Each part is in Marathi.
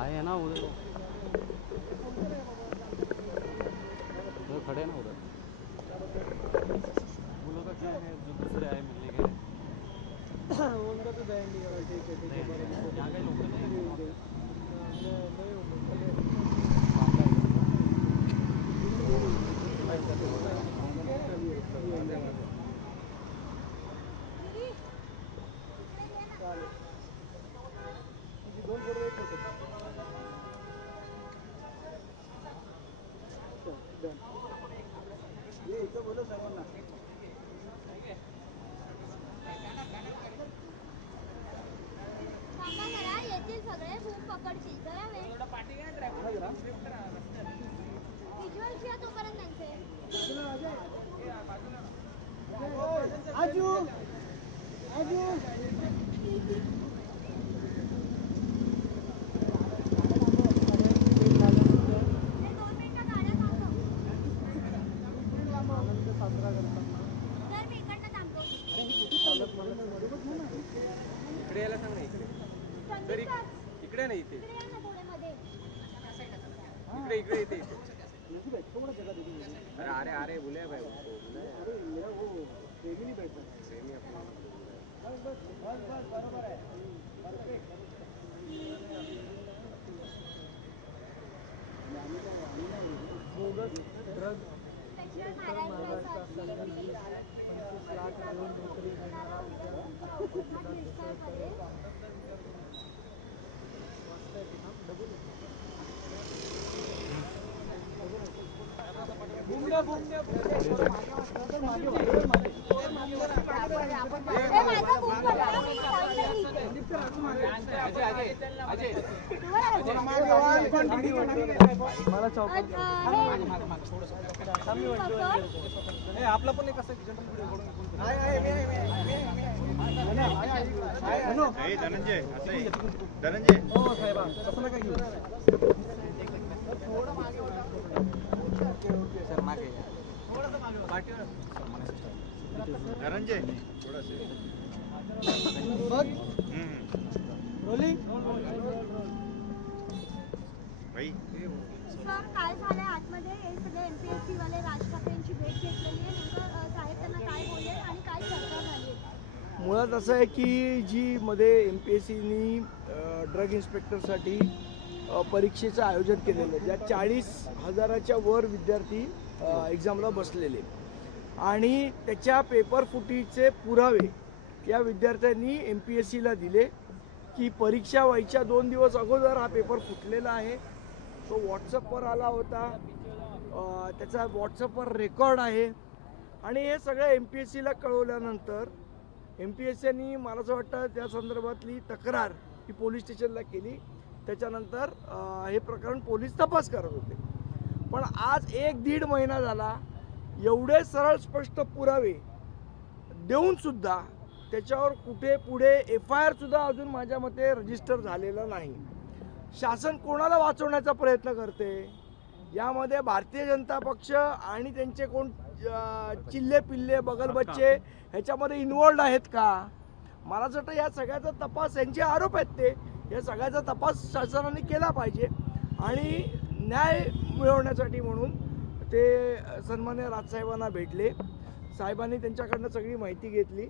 है ना उधर खड़े ना उधर। वो लोग का क्या है जो दूसरे आए मिलने के उनका तो बैंड नहीं है। ठीक है यहाँ के लोग नहीं ये इथं बोलो सर्वांना येतील सगळे खूप पकडतील जरा वेळ व्हिज्युअल्स या तोपर्यंत त्यांचे आजू आजू इकडे यायला सांग ना इकडे तरी इकडे नाही इथे इकडे इकडे इथे अरे अरे अरे बोले भाई अरे मेरा वो प्रेमी नहीं बैठा प्रेमी अपना बस बस बस बस बरोबर है परफेक्ट बोगस ड्रग आपला पण एक असं धनंजय असं आहे धनंजय हो साहेब कसं नका घेऊ थोडं मागे ओके सर मागे थोडंसं मागे धनंजय थोडंसं रोलिंग भाई सर काय झालंय आतमध्ये हे सगळे एमपीएससी वाले राज ठाकरेंची भेट घेतलेली आहे नेमकं साहेब त्यांना काय बोलले आणि काय चर्चा झाली. मुळात असं आहे की जी मध्ये MPSCनी ड्रग इन्स्पेक्टरसाठी परीक्षेचं आयोजन केलेलं आहे ज्या 40,000च्या वर विद्यार्थी एक्झामला बसलेले आणि त्याच्या पेपर फुटीचे पुरावे या विद्यार्थ्यांनी MPSCला दिले की परीक्षा व्हायच्या 2 दिवस अगोदर हा पेपर फुटलेला आहे. तो व्हॉट्सअपवर आला होता त्याचा व्हॉट्सअपवर रेकॉर्ड आहे आणि हे सगळं MPSCला कळवल्यानंतर MPSCनी मला असं वाटतं त्या संदर्भातली तक्रार ही पोलीस स्टेशनला केली. त्याच्यानंतर हे प्रकरण पोलीस तपास करत होते. पण आज 1-1.5 महिना झाला एवढे सरळ स्पष्ट पुरावे देऊनसुद्धा त्याच्यावर कुठे पुढे FIR सुद्धा अजून माझ्या मते रजिस्टर झालेला नाही. शासन कोणाला वाचवण्याचा प्रयत्न करते यामध्ये भारतीय जनता पक्ष आणि त्यांचे कोण चिल्ले पिल्ले बगल बच्चे ह्याच्यामध्ये इन्वॉल्ड आहेत का. मला असं वाटतं या सगळ्याचा तपास यांचे आरोप आहेत ते या सगळ्याचा तपास शासनाने केला पाहिजे आणि न्याय मिळवण्यासाठी म्हणून ते सन्मान्य राजसाहेबांना भेटले. साहेबांनी त्यांच्याकडनं सगळी माहिती घेतली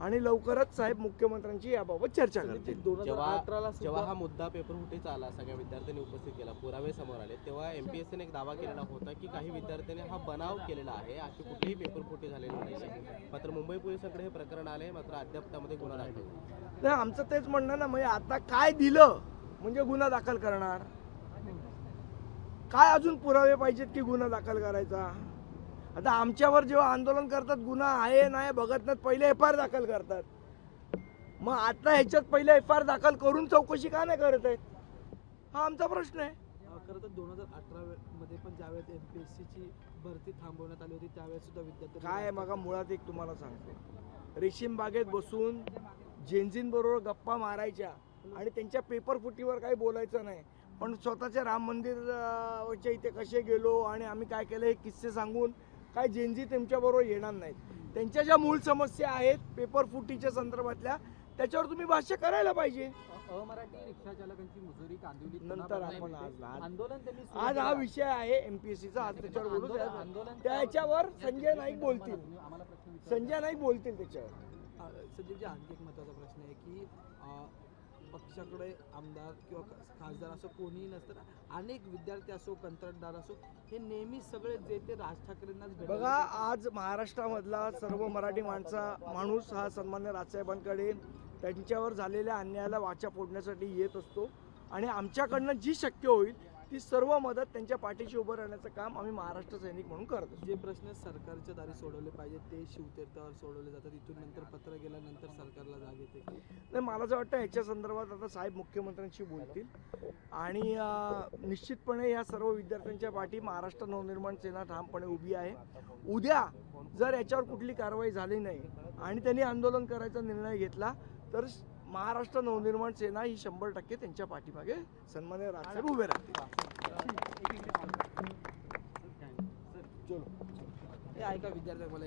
आणि लवकरच साहेब मुख्यमंत्र्यांची याबाबत चर्चा करतील. जेव्हा हा मुद्दा पेपर फुटीचा आला सगळ्या विद्यार्थ्यांनी उपस्थित केला पुरावे समोर आले तेव्हा MPSCने एक दावा केलेला होता की काही विद्यार्थ्यांनी हा बनाव केलेला आहे अशी कुठलीही पेपर फुटी झालेली नाही. मात्र मुंबई पोलिसांकडे हे प्रकरण आले मात्र अद्याप त्यामध्ये गुन्हा दाखल नाही. आमचं तेच म्हणणं ना म्हणजे आता काय दिलं म्हणजे गुन्हा दाखल करणार काय अजून पुरावे पाहिजेत की गुन्हा दाखल करायचा. आता आमच्यावर जेव्हा आंदोलन करतात गुन्हा आहे नाही बघत नाहीत पहिले FIR दाखल करतात. मग आता ह्याच्यात पहिले FIR दाखल करून चौकशी का नाही करत आहेत हा आमचा प्रश्न आहे. खरं तर 2018 मध्ये पण ज्यावेळेस MPSCची भरती थांबवण्यात आली होती त्यावेळेस सुद्धा विद्यार्थी काय मग मुळात एक तुम्हाला सांगतो रेशीम बागेत बसून जेनझींबरोबर गप्पा मारायच्या आणि त्यांच्या पेपर फुटीवर काही बोलायचं नाही पण स्वतःच्या राम मंदिरच्या इथे कसे गेलो आणि आम्ही काय केलं हे किस्से सांगून काय जेनजी त्यांच्याबरोबर येणार नाहीत. त्यांच्या ज्या मूळ समस्या आहेत पेपर फुटीच्या संदर्भातल्या त्याच्यावर तुम्ही भाष्य करायला पाहिजे. अमराठी रिक्षा चालकांची मुजोरी कांदिवलीत नंतर आपण आज आंदोलन त्यांनी सुरू आज हा केलं. विषय आहे एमपीएससीचा, आज त्याच्यावर बोलू. आंदोलन त्याच्यावर संजय नाईक बोलतील. आम्हाला प्रश्न विचारा. संजय नाईक बोलतील त्याच्यावर. संजीवजी, आणखी एक महत्त्वाचा प्रश्न आहे की पक्षाकडे आमदार किंवा खासदार असं कोणीही नसतं, अनेक विद्यार्थी असो कंत्राटदार असो हे नेहमी सगळे जे ते राज ठाकरेंनाच भेटायला बघा, येतात. आज महाराष्ट्रामधला सर्व मराठी माणूस हा सन्मान्य राजसाहेबांकडे त्यांच्यावर झालेल्या अन्यायाला वाचा फोडण्यासाठी येत असतो आणि आमच्याकडनं जी शक्य होईल ती सर्व मदत त्यांच्या पाठीशी उभं राहण्याचं काम आम्ही महाराष्ट्र सैनिक म्हणून करत असतो. जे प्रश्न सरकारच्या दारी सोडवले पाहिजे ते शिवतीर्थावर सोडवले जातात. इथून नंतर पत्र गेल्यानंतर सरकारला जाग येते. नाही, मला असं वाटतं याच्या संदर्भात आता साहेब मुख्यमंत्र्यांशी बोलतील आणि निश्चितपणे या सर्व विद्यार्थ्यांच्या पाठी महाराष्ट्र नवनिर्माण सेना ठामपणे उभी आहे. उद्या जर याच्यावर कुठली कारवाई झाली नाही आणि त्यांनी आंदोलन करायचा निर्णय घेतला तर महाराष्ट्र नवनिर्माण सेना ही 100% त्यांच्या पाठीमागे सन्मान्य राजसाहेब उभे राहतील. चलो. हे ऐका विद्यार्थी मला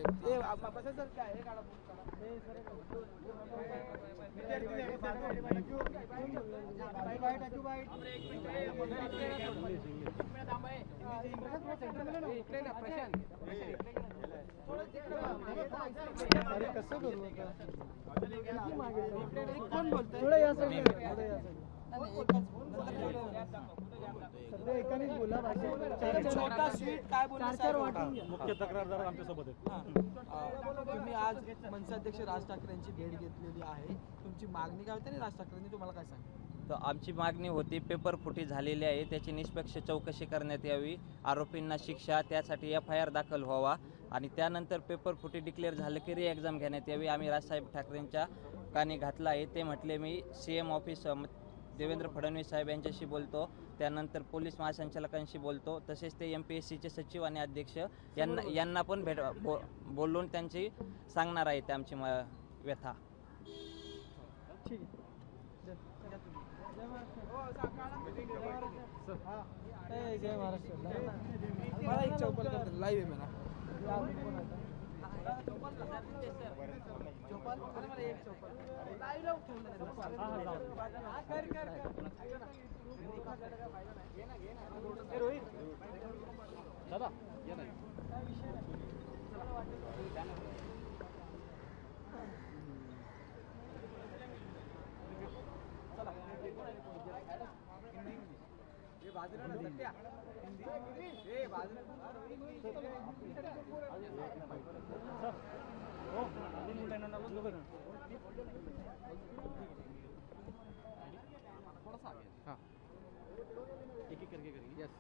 कोण बोलतोय? छोटा स्वीट काय मुख्य तक्रारदार आमच्यासोबत आहेत. तुम्ही आज मनसेअध्यक्ष राज ठाकरे यांची भेट घेतलेली आहे. तुमची मागणी काय होती आणि राज ठाकरेंनी तुम्हाला काय सांगितलं? तर आमची मागणी होती पेपर फुटी झालेली आहे त्याची निष्पक्ष चौकशी करण्यात यावी, आरोपींना शिक्षा, त्यासाठी FIR दाखल व्हावा आणि त्यानंतर पेपर फुटी डिक्लेअर झालं की री एक्झाम घेण्यात यावी. आम्ही राजसाहेब ठाकरेंच्या कानी घातला आहे. ते म्हटले मी CM ऑफिस देवेंद्र फडणवीस साहेब यांच्याशी बोलतो, त्यानंतर पोलीस महासंचालकांशी बोलतो, तसेच ते MPSCचे सचिव आणि अध्यक्ष यांना पण बोलून त्यांची सांगणार आहे ते आमची व्यथा. जय महाराष्ट्र. मला एक चौपल करते लाईव्ह आहे मला. चौपल मला एक चौपल लाईव्ह दादा या ना. हाँ एक एक करके करेंगे. यस.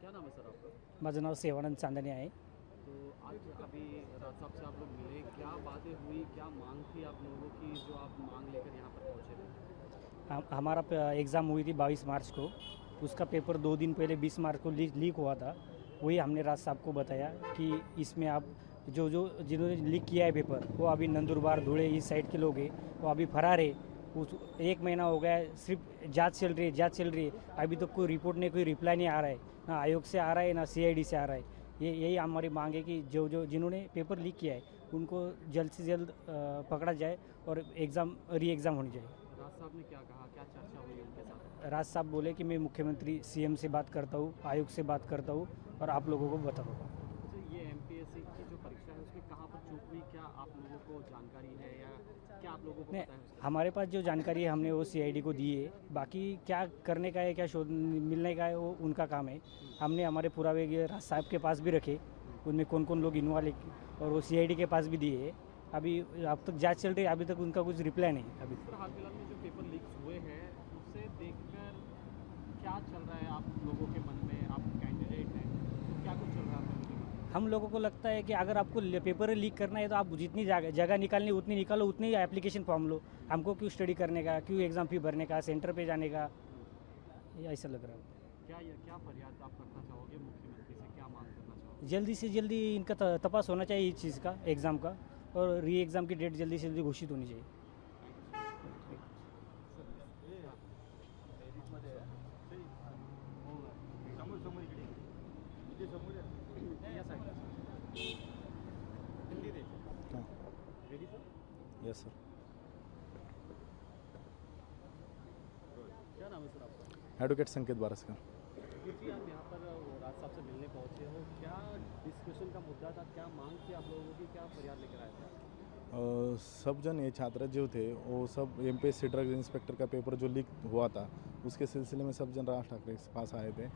क्या नाम है सर आपका? माझं नाव सेवानंद चांदणे आहे. तो आज अभी राज साहब से आप लोग मिले, क्या बातें हुई, क्या मांग थी आप लोगों की जो आप मांग लेकर यहाँ पर पहुँचे थे? हमारा एग्ज़ाम हुई थी 22 मार्च को. उसका पेपर 2 दिन पहले 20 मार्च को लीक हुआ था. वही हमने राज साहब को बताया कि इसमें आप जिन्होंने लीक किया है पेपर वो अभी नंदुरबार धुले इस साइड के लोग हैं, वो अभी फरार है. उस 1 महीना हो गया है, सिर्फ जांच चल रही है. अभी तक कोई रिपोर्ट नहीं, कोई रिप्लाई नहीं आ रहा है, ना आयोग से आ रहा है ना CID से आ रहा है. यही हमारी मांग है कि जिन्होंने पेपर लीक किया है उनको जल्द से जल्द पकड़ा जाए और री एग्ज़ाम होनी चाहिए. राज साहब ने क्या कहा, क्या चर्चा हुई उनके साथ? राज साहब बोले कि मैं मुख्यमंत्री CM से बात करता हूँ, आयोग से बात करता हूँ और आप लोगों को बताऊँगा. अच्छा, ये MPSC की जो परीक्षा है उसमें कहाँ पर चूक हुई, क्या आप लोगों को जानकारी है या क्या आप लोगों को नहीं, पता है उसका? हमारे पास जो जानकारी है हमने वो CID को दी है. बाकी क्या करने का है, क्या शोध मिलने का है, वो उनका काम है. हमने हमारे पुरावे राज साहब के पास भी रखे, उनमें कौन कौन लोग इन्वॉल्व है और वो CID के पास भी दिए है. अभी अब तक जांच चल रही है, अभी तक उनका कुछ रिप्लाई नहीं अभी. सर, हाल फिलहाल में जो पेपर लीक्स हुए हैं उसे देखकर क्या चल रहा है आप लोगों के मन में? आप कैंडिडेट हैं तो क्या कुछ चल रहा है आप लोगों के मन में? हम लोगों को लगता है कि अगर आपको पेपर लीक करना है तो आप जितनी जगह निकालनी उतनी निकालो, उतनी ही एप्लीकेशन फॉर्म लो. हमको क्यों स्टडी करने का, क्यों एग्ज़ाम फी भरने का, सेंटर पे जाने का, ये ऐसा लग रहा है. क्या फरियाद आप करना चाहोगे मुख्यमंत्री से, क्या मांग करना चाहोगे? जल्दी से जल्दी इनका तपास होना चाहिए इस चीज़ का, एग्ज़ाम का, और री एग्ज़ाम की डेट जल्दी से जल्दी घोषित होनी चाहिए. एडवोकेट संकेत बारसकर। जी आप यहाँ पर राज साहब से मिलने पहुँचे हो, क्या डिस्कशन का मुद्दा था, क्या मांग थी आप लोगों की, क्या फरियाद लेकर आए थे? सब जन ये छात्र जो थे वो सब एमपीएससी ड्रग इंस्पेक्टर का पेपर जो लीक हुआ था उसके सिलसिले में सब जन राज ठाकरे के पास आए थे।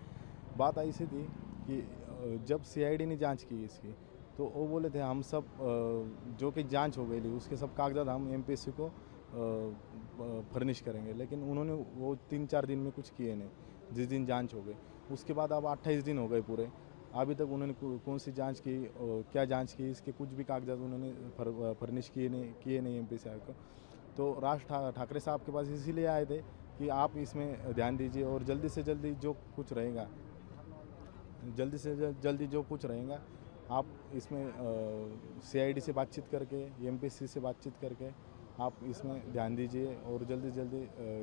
बात ऐसी थी कि जब सीआईडी ने जांच की इसकी तो वो बोले थे हम सब जो कि जांच हो गई थी उसके सब कागजात हम एमपीएससी को फर्निश करेंगे, लेकिन उन्होंने वो 3-4 दिन में कुछ किए नहीं। जिस दिन जांच हो गई उसके बाद अब 28 दिन हो गए पूरे, अभी तक उन्होंने कौन सी जांच की और क्या जांच की इसके कुछ भी कागजात उन्होंने फर्निश किए नहीं एमपीएससी आयोग को। तो राज ठाकरे साहब के पास इसीलिए आए थे कि आप इसमें ध्यान दीजिए और जल्दी से जल्दी जो कुछ रहेगा जल्दी जो कुछ रहेगा आप इसमें सीआईडी से बातचीत करके एमपीएससी से बातचीत करके आप इसमें ध्यान दीजिए और जल्दी से जल्दी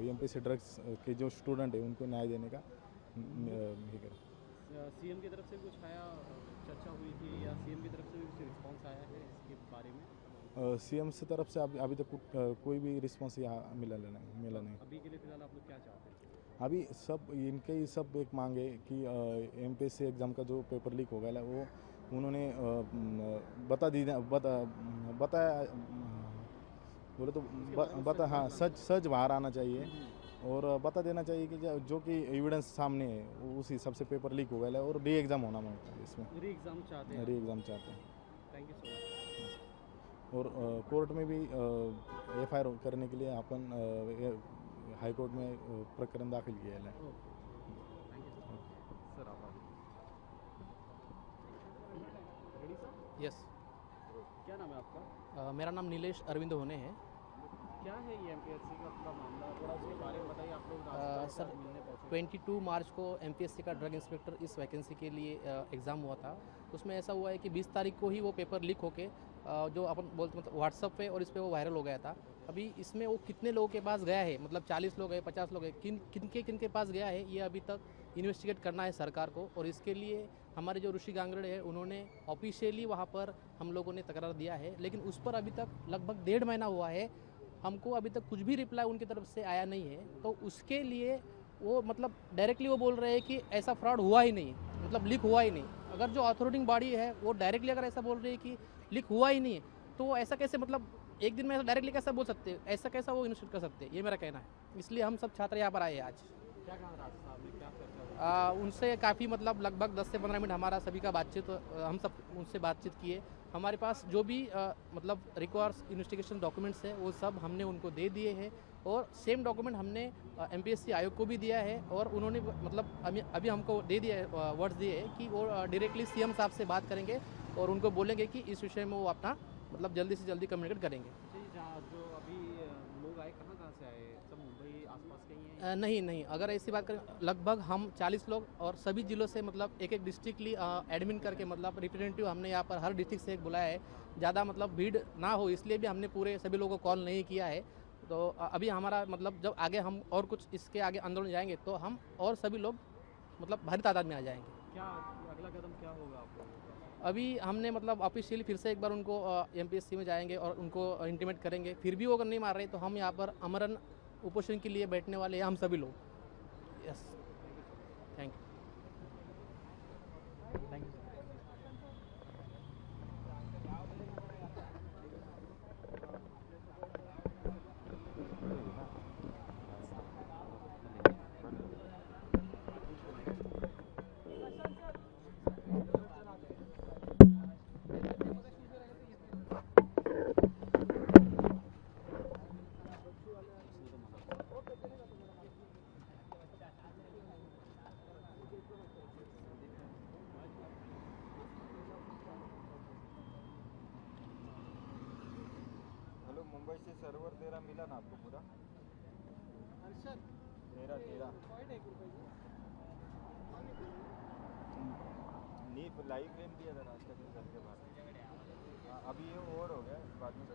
एमपीएससी ड्रग्स के जो स्टूडेंट है उनको न्याय देने का ये करें। सीएम की तरफ से कुछ आया, चर्चा हुई थी या सीएम की तरफ से भी कुछ रिस्पॉन्स आया है इसके बारे में? सीएम से तरफ से अभी तक कोई भी रिस्पॉन्स यहाँ मिला नहीं। अभी के लिए फिलहाल आप लोग क्या चाहते हैं? अभी सब इनके ही सब एक मांग है कि एमपीएससी एग्ज़ाम का जो पेपर लीक हो गया है वो उन्होंने बताया बोले तो बता हाँ सच बाहर आना चाहिए और बता देना चाहिए कि जो कि एविडेंस सामने है उस हिसाब से पेपर लीक हो गया है और री एग्ज़ाम होना मांगता है इसमें। री एग्ज़ाम चाहते हैं? री एग्ज़ाम चाहते हैं। Thank you so much. और कोर्ट में भी एफआईआर करने के लिए अपन हाई कोर्ट में प्रकरण दाखिल किया है। सर आभार। यस, क्या नाम है आपका? मेरा नाम नीलेश अरविंद होने है। क्या है ये एमपीएससी का पूरा मामला, थोड़ा उसके बारे में बताइए। आप लोग सर मिलने पहुंचे? 22 मार्च को एमपीएससी का ड्रग इंस्पेक्टर इस वैकेंसी के लिए एग्ज़ाम हुआ था। उसमें ऐसा हुआ है कि 20 तारीख को ही वो पेपर लीक होके जो अपन बोलते मतलब व्हाट्सअप पे और इस पे वो वायरल हो गया था। अभी इसमें वो कितने लोगों के पास गया है, मतलब 40 लोग है, 50 लोग है, किन के पास गया है ये अभी तक इन्वेस्टिगेट करना है सरकार को। और इसके लिए हमारे जो ऋषि गांगड़े है उन्होंने ऑफिशियली वहाँ पर हम लोगों ने तकरार दिया है, लेकिन उस पर अभी तक लगभग 1.5 महीना हुआ है, हमको अभी तक कुछ भी रिप्लाई उनकी तरफ से आया नहीं है। तो उसके लिए वो मतलब डायरेक्टली वो बोल रहे हैं कि ऐसा फ्रॉड हुआ ही नहीं, मतलब लीक हुआ ही नहीं। अगर जो अथॉरिटिंग बॉडी है वो डायरेक्टली अगर ऐसा बोल रही है कि लीक हुआ ही नहीं है तो ऐसा कैसे, मतलब एक दिन में ऐसा डायरेक्टली कैसा बोल सकते हैं, ऐसा कैसा वो इनिशिएट कर सकते हैं, ये मेरा कहना है। इसलिए हम सब छात्र यहाँ पर आए हैं आज। क्या कहा राज साहब ने, क्या चर्चा हुई? उनसे काफ़ी मतलब लगभग 10 से 15 मिनट हमारा सभी का बातचीत, हम सब उनसे बातचीत किए। हमारे पास जो भी मतलब रिक्वायर्स इन्वेस्टिगेशन डॉक्यूमेंट्स है वो सब हमने उनको दे दिए हैं और सेम डॉक्यूमेंट हमने एमपीएससी आयोग को भी दिया है और उन्होंने मतलब अभी हमको दे दिया है, वर्ड्स दिए हैं कि वो डायरेक्टली सीएम साहब से बात करेंगे और उनको बोलेंगे कि इस विषय में वो अपना मतलब जल्दी से जल्दी कम्युनिकेट करेंगे। जी, जहाँ जो अभी लोग आए कहाँ से आए? सब मुंबई आसपास के ही हैं? नहीं, अगर ऐसी बात करें लगभग हम 40 लोग और सभी जिलों से मतलब एक डिस्ट्रिक्टली एडमिन करके मतलब रिप्रेजेंटेटिव हमने यहाँ पर हर डिस्ट्रिक्ट से एक बुलाया है। ज़्यादा मतलब भीड़ ना हो इसलिए भी हमने पूरे सभी लोगों को कॉल नहीं किया है। तो अभी हमारा मतलब जब आगे हम और कुछ इसके आगे आंदोलन जाएंगे तो हम और सभी लोग मतलब भारी तादाद में आ जाएंगे। क्या अगला कदम क्या होगा आप लोगों का? अभी हमने मतलब ऑफिशियली फिर से एक बार उनको एमपीएससी में जाएंगे और उनको इंटीमेट करेंगे, फिर भी वो अगर नहीं मार रहे तो हम यहाँ पर अमरन उपोषण के लिए बैठने वाले हैं हम सभी लोग। Yes, thank you. Hello, Mumbai say server 13 मिला ना आपको पूरा? 13 नहीं, लाइव गेम दिया था आज का दिन के बाद। अभी ये ओवर हो गया, बाद में